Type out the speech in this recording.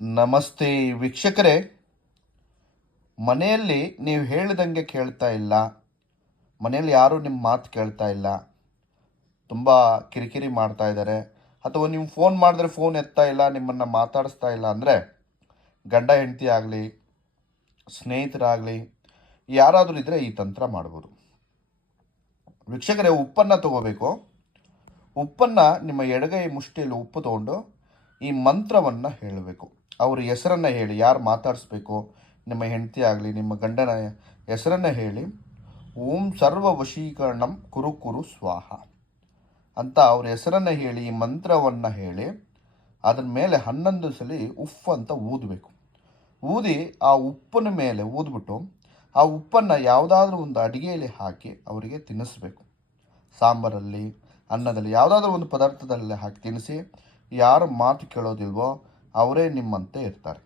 ನಮಸ್ತೆ ವೀಕ್ಷಕರೇ. ಮನೆಯಲ್ಲಿ ನೀವು ಹೇಳಿದಂಗೆ ಕೇಳ್ತಾ ಇಲ್ಲ, ಮನೆಯಲ್ಲಿ ಯಾರೂ ನಿಮ್ಮ ಮಾತು ಕೇಳ್ತಾ ಇಲ್ಲ, ತುಂಬ ಕಿರಿಕಿರಿ ಮಾಡ್ತಾ ಇದ್ದಾರೆ, ಅಥವಾ ನೀವು ಫೋನ್ ಮಾಡಿದ್ರೆ ಫೋನ್ ಎತ್ತಾ ಇಲ್ಲ, ನಿಮ್ಮನ್ನು ಮಾತಾಡಿಸ್ತಾ ಇಲ್ಲ ಅಂದರೆ ಗಂಡ ಹೆಂಡತಿ ಆಗಲಿ, ಸ್ನೇಹಿತರಾಗಲಿ, ಯಾರಾದರೂ ಇದ್ದರೆ ಈ ತಂತ್ರ ಮಾಡ್ಬೋದು. ವೀಕ್ಷಕರೇ, ಉಪ್ಪನ್ನು ತಗೋಬೇಕು. ಉಪ್ಪನ್ನು ನಿಮ್ಮ ಎಡಗೈ ಮುಷ್ಟಿಯಲ್ಲಿ ಉಪ್ಪು ತಗೊಂಡು ಈ ಮಂತ್ರವನ್ನು ಹೇಳಬೇಕು. ಅವ್ರ ಹೆಸರನ್ನು ಹೇಳಿ, ಯಾರು ಮಾತಾಡಿಸ್ಬೇಕು, ನಿಮ್ಮ ಹೆಂಡತಿ ಆಗಲಿ, ನಿಮ್ಮ ಗಂಡನ ಹೆಸರನ್ನು ಹೇಳಿ, ಓಂ ಸರ್ವ ವಶೀಕರಣಂ ಕುರು ಕುರು ಸ್ವಾಹ ಅಂತ ಅವ್ರ ಹೆಸರನ್ನು ಹೇಳಿ, ಈ ಮಂತ್ರವನ್ನು ಹೇಳಿ, ಅದರ ಮೇಲೆ 11 ಸಲ ಉಫ್ ಅಂತ ಊದಬೇಕು. ಊದಿ ಆ ಉಪ್ಪಿನ ಮೇಲೆ ಊದ್ಬಿಟ್ಟು ಆ ಉಪ್ಪನ್ನು ಯಾವುದಾದ್ರೂ ಒಂದು ಅಡುಗೆಯಲ್ಲಿ ಹಾಕಿ ಅವರಿಗೆ ತಿನ್ನಿಸ್ಬೇಕು. ಸಾಂಬಾರಲ್ಲಿ, ಅನ್ನದಲ್ಲಿ, ಯಾವುದಾದ್ರೂ ಒಂದು ಪದಾರ್ಥದಲ್ಲಿ ಹಾಕಿ ತಿನ್ನಿಸಿ. ಯಾರು ಮಾತು ಕೇಳೋದಿಲ್ವೋ ಅವರೇ ನಿಮ್ಮಂತೆ ಇರ್ತಾರೆ.